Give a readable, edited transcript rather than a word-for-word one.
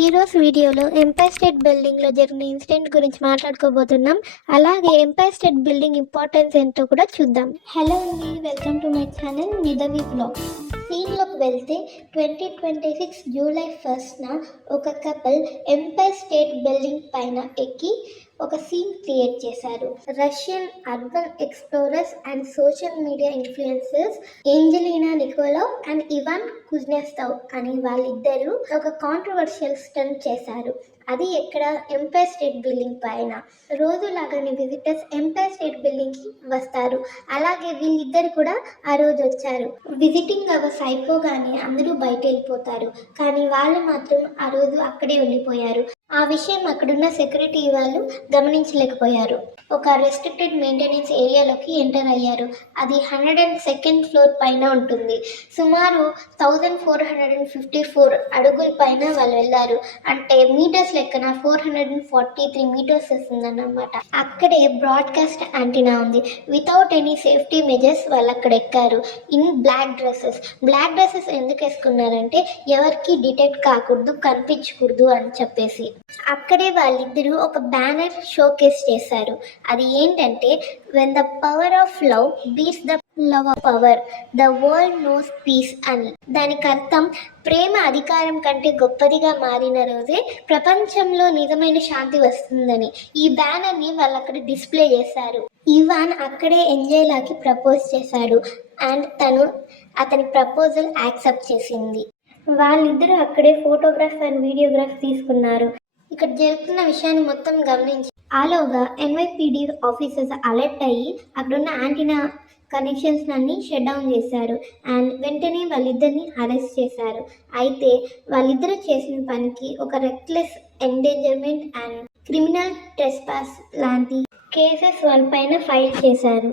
ఈరోజు వీడియోలో umpire state బిల్డింగ్లో జరిగిన ఇన్సిడెంట్ గురించి మాట్లాడుకోబోతున్నాం. అలాగే ఎంపైర్ స్టేట్ బిల్డింగ్ ఇంపార్టెన్స్ ఏంటో కూడా చూద్దాం. హలో అండి, welcome to my channel Nidhavi blogs. సీన్లోకి వెళ్తే 2026 జూలై 1న ఒక కపుల్ ఎంపైర్ స్టేట్ బిల్డింగ్ పైన ఎక్కి ఒక సీన్ క్రియేట్ చేశారు. Russian urban explorers and social media influencers Angelina Nikolaev and Ivan Kuznetsov అని వాళ్ళిద్దరూ ఒక కాంట్రవర్షియల్ స్టంట్ చేశారు. అది ఎక్కడ? ఎంపైర్ స్టేట్ బిల్డింగ్ పైన. రోజులాగానే విజిటర్స్ ఎంపైర్ స్టేట్ బిల్డింగ్కి వస్తారు. అలాగే వీళ్ళిద్దరు కూడా ఆ రోజు వచ్చారు. విజిటింగ్ అవర్స్ అయిపోగానే అందరూ బయట వెళ్ళిపోతారు. కానీ వాళ్ళు మాత్రం ఆ రోజు అక్కడే ఉండిపోయారు. ఆ విషయం అక్కడున్న సెక్యూరిటీ వాళ్ళు గమనించలేకపోయారు. ఒక రెస్ట్రిక్టెడ్ మెయింటెనెన్స్ ఏరియాలోకి ఎంటర్ అయ్యారు. అది 102nd ఫ్లోర్ పైన ఉంటుంది. సుమారు 1454 అడుగుల పైన వాళ్ళు వెళ్ళారు. అంటే మీటర్స్ లెక్కన 443 మీటర్స్ వస్తుందన్నమాట. అక్కడే బ్రాడ్కాస్ట్ యాంటీనా ఉంది. వితౌట్ ఎనీ సేఫ్టీ మెజర్స్ వాళ్ళు అక్కడ ఎక్కారు. ఇన్ బ్లాక్ డ్రెస్సెస్ ఎందుకు వేసుకున్నారంటే ఎవరికి డిటెక్ట్ కాకూడదు, కనిపించకూడదు అని చెప్పేసి. అక్కడే వాళ్ళిద్దరూ ఒక బ్యానర్ షోకేస్ చేశారు. అది ఏంటంటే, when the power of love beats the love of power, the world knows peace అని. దానికి అర్థం ప్రేమ అధికారం కంటే గొప్పదిగా మారిన రోజే ప్రపంచంలో నిజమైన శాంతి వస్తుందని. ఈ బ్యానర్ని వాళ్ళు అక్కడ డిస్ప్లే చేశారు. ఇవాన్ అక్కడే ఎంజెలాకి ప్రపోజ్ చేశాడు అండ్ తను అతని ప్రపోజల్ యాక్సెప్ట్ చేసింది. వాళ్ళిద్దరూ అక్కడే ఫోటోగ్రాఫ్ అండ్ వీడియోగ్రాఫ్ తీసుకున్నారు. ఇక్కడ జరుగుతున్న విషయాన్ని మొత్తం గమనించి ఆలోగా NYPD ఆఫీసర్స్ అలర్ట్ అయ్యి అక్కడున్న యాంటీనా కనెక్షన్స్ అన్ని షట్ డౌన్ చేశారు. అండ్ వెంటనే వాళ్ళిద్దరిని అరెస్ట్ చేశారు. అయితే వాళ్ళిద్దరూ చేసిన పనికి ఒక రెక్లెస్ ఎండేంజర్మెంట్ అండ్ క్రిమినల్ ట్రెస్పాస్ లాంటి కేసెస్ వాళ్ళపైన ఫైల్ చేశారు.